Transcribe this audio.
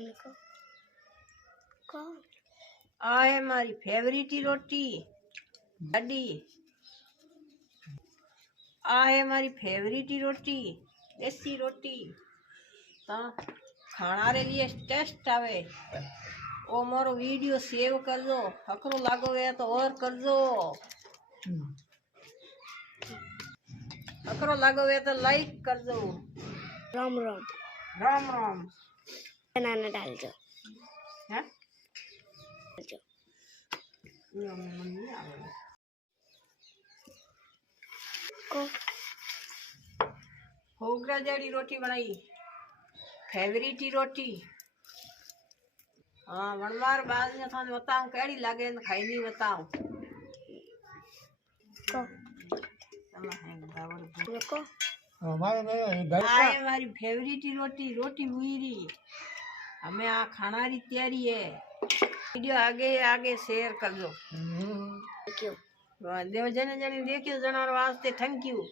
उनको कौन आ है हमारी फेवरेट रोटी दादी। आ है हमारी फेवरेट रोटी देसी रोटी। तो खाना रे लिए टेस्ट आवे। ओ मारो वीडियो सेव कर दो, हकरो लागो है तो और कर दो, हकरो लागो है तो लाइक कर दो। राम राम राम राम। बनाना डाल दो हैं? जो को होगरा जड़ी रोटी बनाई फेवरेट रोटी। हाँ वनवार बाद में थाने बताऊं केड़ी लागे न खाई नहीं बताऊं को उनको आए हमारी फेवरेट रोटी रोटी मुईरी। हमें आ खाना री तैयारी है। वीडियो आगे आगे शेयर कर दो। क्यों देव जने जने देखियो जनार वास्ते थैंक यू।